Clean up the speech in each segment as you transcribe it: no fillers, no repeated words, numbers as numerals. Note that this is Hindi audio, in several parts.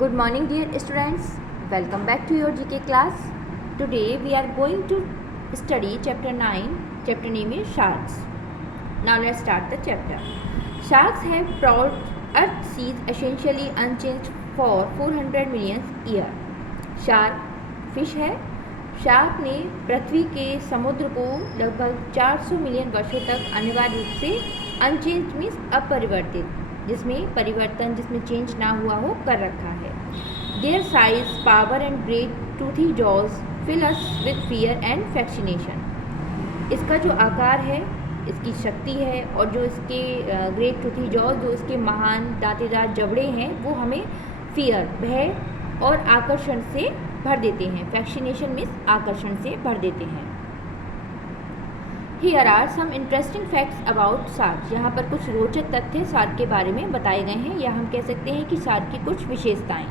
Good morning dear students, welcome back to your GK class. Today we are going to study chapter 9, chapter name is Sharks. Now let's start the chapter. Sharks have prowled Earth's seas essentially unchanged for 400 million years. Shark fish है. शार्क ने पृथ्वी के समुद्र को लगभग 400 मिलियन वर्षों तक अनिवार्य रूप से अनचेंज मीन्स अपरिवर्तित, जिसमें परिवर्तन जिसमें चेंज ना हुआ हो कर रखा है. Their size, power and great toothy jaws fill us with fear and fascination. इसका जो आकार है, इसकी शक्ति है और जो इसके ग्रेट टूथी जॉज, जो इसके महान दांतेदार जबड़े हैं, वो हमें फियर, भय और आकर्षण से भर देते हैं. फैक्सिनेशन मीन्स आकर्षण से भर देते हैं. Here are some interesting facts about shark. यहाँ पर कुछ रोचक तथ्य शार्क के बारे में बताए गए हैं, या हम कह सकते हैं कि शार्क की कुछ विशेषताएं.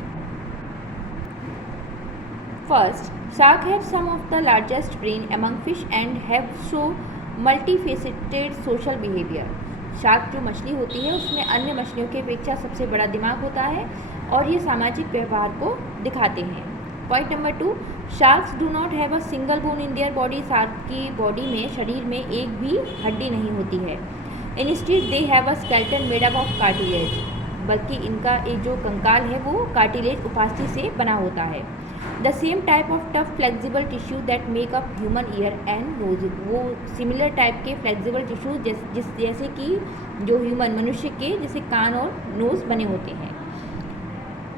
First, shark have some of the largest brain among fish and have show multifaceted social behaviour. Shark जो मछली होती है उसमें अन्य मछलियों की अपेक्षा सबसे बड़ा दिमाग होता है और ये सामाजिक व्यवहार को दिखाते हैं. Point number 2, sharks do not have a single bone in their body. Shark की बॉडी में, शरीर में एक भी हड्डी नहीं होती है. Instead they have a skeleton made up of cartilage. बल्कि इनका एक जो कंकाल है वो कार्टिलेज उपास्थि से बना होता है. The same type of tough flexible tissue that make up human ear and nose. वो सिमिलर टाइप के फ्लेक्सिबल टिश्यू जैसे कि जो ह्यूमन मनुष्य के जैसे कान और नोज बने होते हैं.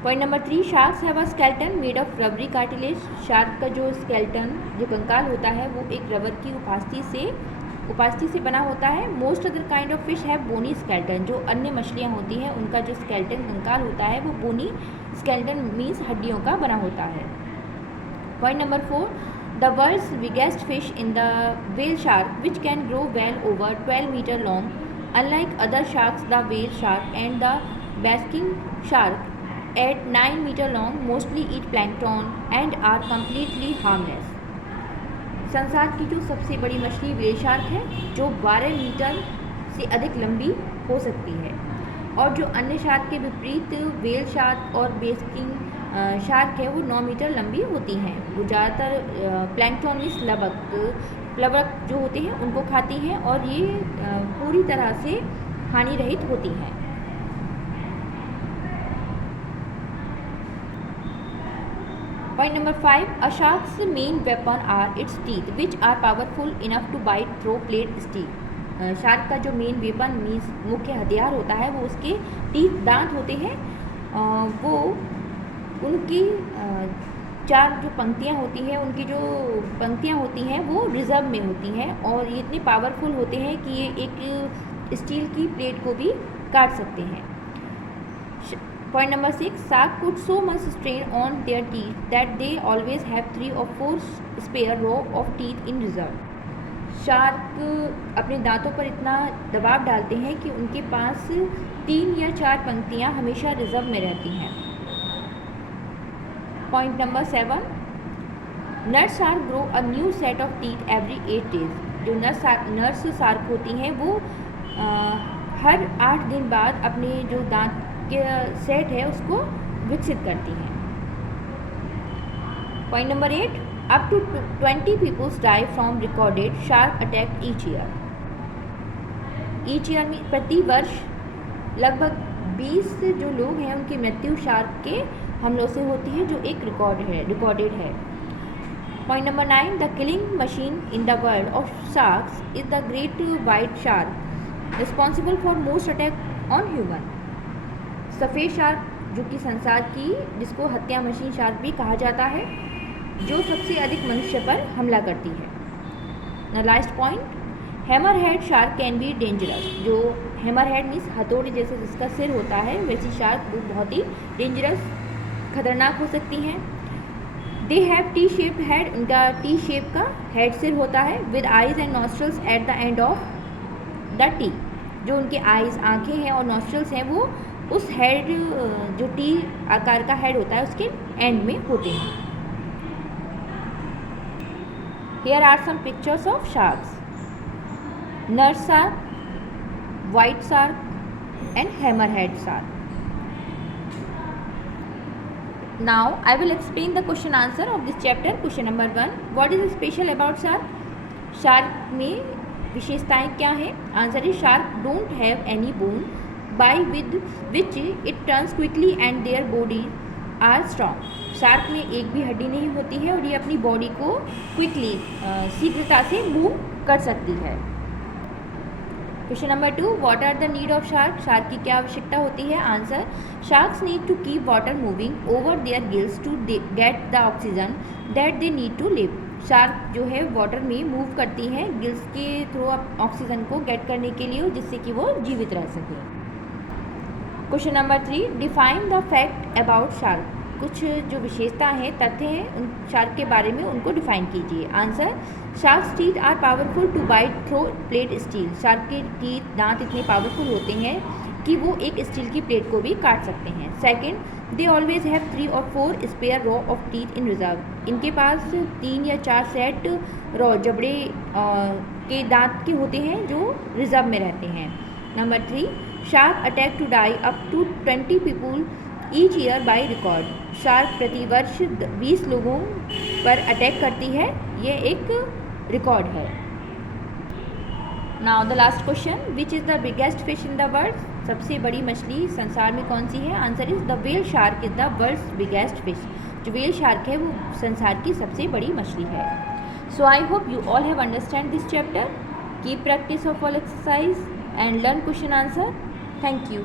Point number 3, sharks have a skeleton made of rubbery cartilage. Shark का जो स्केलेटन, जो कंकाल होता है, वो एक रबर की उपास्थि से बना होता है. Most other kind of fish have bony skeleton. जो अन्य मछलियाँ होती हैं उनका जो स्केलेटन कंकाल होता है वो बोनी स्केलेटन मीन्स हड्डियों का बना होता है. Point number 4, the world's biggest fish in the whale shark which can grow well over 12 metre long. Unlike other sharks, the whale shark and the basking shark at 9 meter long mostly eat plankton and are completely harmless. संसार की जो सबसे बड़ी मछली व्हेल शार्क है, जो 12 मीटर से अधिक लंबी हो सकती है, और जो अन्य शार्क के विपरीत व्हेल शार्क और बेस्किंग शार्क है वो 9 मीटर लंबी होती हैं. वो ज़्यादातर प्लैंकटन मीन्स प्लवक जो होते हैं उनको खाती हैं और ये पूरी तरह से हानि रहित होती हैं. Point number 5, a shark's main weapon are its teeth, which are powerful enough to bite through plate steel. Shark का जो मेन वेपन मीन्स मुख्य हथियार होता है वो उसके टीथ, दांत होते हैं. वो उनकी चार जो पंक्तियाँ होती हैं, उनकी जो पंक्तियाँ होती हैं वो रिजर्व में होती हैं और ये इतने पावरफुल होते हैं कि ये एक स्टील की प्लेट को भी काट सकते हैं. Point number 6, shark put so much strain on their teeth that they always have 3 or 4 spare row of teeth in reserve. Shark अपने दांतों पर इतना दबाव डालते हैं कि उनके पास 3 या 4 पंक्तियां हमेशा रिजर्व में रहती हैं. Point number 7, nurse shark grow a new set of teeth every 8 days. जो नर्स शार्क होती हैं वो हर 8 दिन बाद अपने जो दांत सेट है उसको विकसित करती हैं. Point number 8, up to 20 peoples die from recorded shark attack each year. Each year में प्रति वर्ष लगभग 20 जो लोग हैं उनकी मृत्यु शार्क के हमलों से होती है, जो एक रिकॉर्डेड है. Point number 9, the killing machine in the world of sharks is the great white shark, responsible for most attack on human. सफ़ेद शार्क जो कि संसार की, जिसको हत्या मशीन शार्क भी कहा जाता है, जो सबसे अधिक मनुष्य पर हमला करती है. The last point, hammer head shark can be dangerous. जो हैमर हेड मीन्स हथौड़े जैसे जिसका सिर होता है, वैसी शार्क वो बहुत ही डेंजरस, खतरनाक हो सकती हैं. They have T shaped head. उनका टी शेप का हेड सिर होता है, with eyes and nostrils at the end of the T. जो उनके आइज, आँखें हैं और नॉस्ट्रल्स हैं वो उस हेड, जो टी आकार का हेड होता है, उसके एंड में होते हैं. Here are some pictures of sharks. Nurse shark, white shark and hammerhead shark. Now I will explain the question answer of this chapter. Question number 1. What is special about shark? Shark में विशेषताएं क्या हैं? Answer is shark don't have any bone by with which it turns quickly and their body are strong. Shark में एक भी हड्डी नहीं होती है और ये अपनी बॉडी को क्विकली शीघ्रता से मूव कर सकती है। Question number 2. What are the need of shark? Shark की क्या आवश्यकता होती है? Answer sharks need to keep water moving over their gills to get the oxygen that they need to live. Shark जो है वाटर में मूव करती हैं गिल्स के थ्रू ऑक्सीजन को गेट करने के लिए, जिससे कि वो जीवित रह सके। Question number 3. Define the fact about shark. कुछ जो विशेषता हैं, तथ्य हैं उन शार्क के बारे में, उनको डिफाइन कीजिए। Answer sharks teeth are powerful to bite throw plate steel. Shark के टीथ दांत इतने पावरफुल होते हैं कि वो एक स्टील की प्लेट को भी काट सकते हैं। Second, they always have 3 or 4 spare row of teeth in reserve. इनके पास 3 या 4 सेट रो जबड़े के दांत के होते हैं जो रिजर्व में रहते हैं। Number 3, shark attack to die up to 20 people each year by record. Shark प्रतिवर्ष 20 लोगों पर अटैक करती है, ये एक रिकॉर्ड है। Now the last question. Which is the biggest fish in the world? सबसे बड़ी मछली संसार में कौन सी है? Answer is the whale shark is the world's biggest fish. जो व्हेल शार्क है वो संसार की सबसे बड़ी मछली है. So I hope you all have understand this chapter. Keep practice of all exercise and learn question answer. Thank you.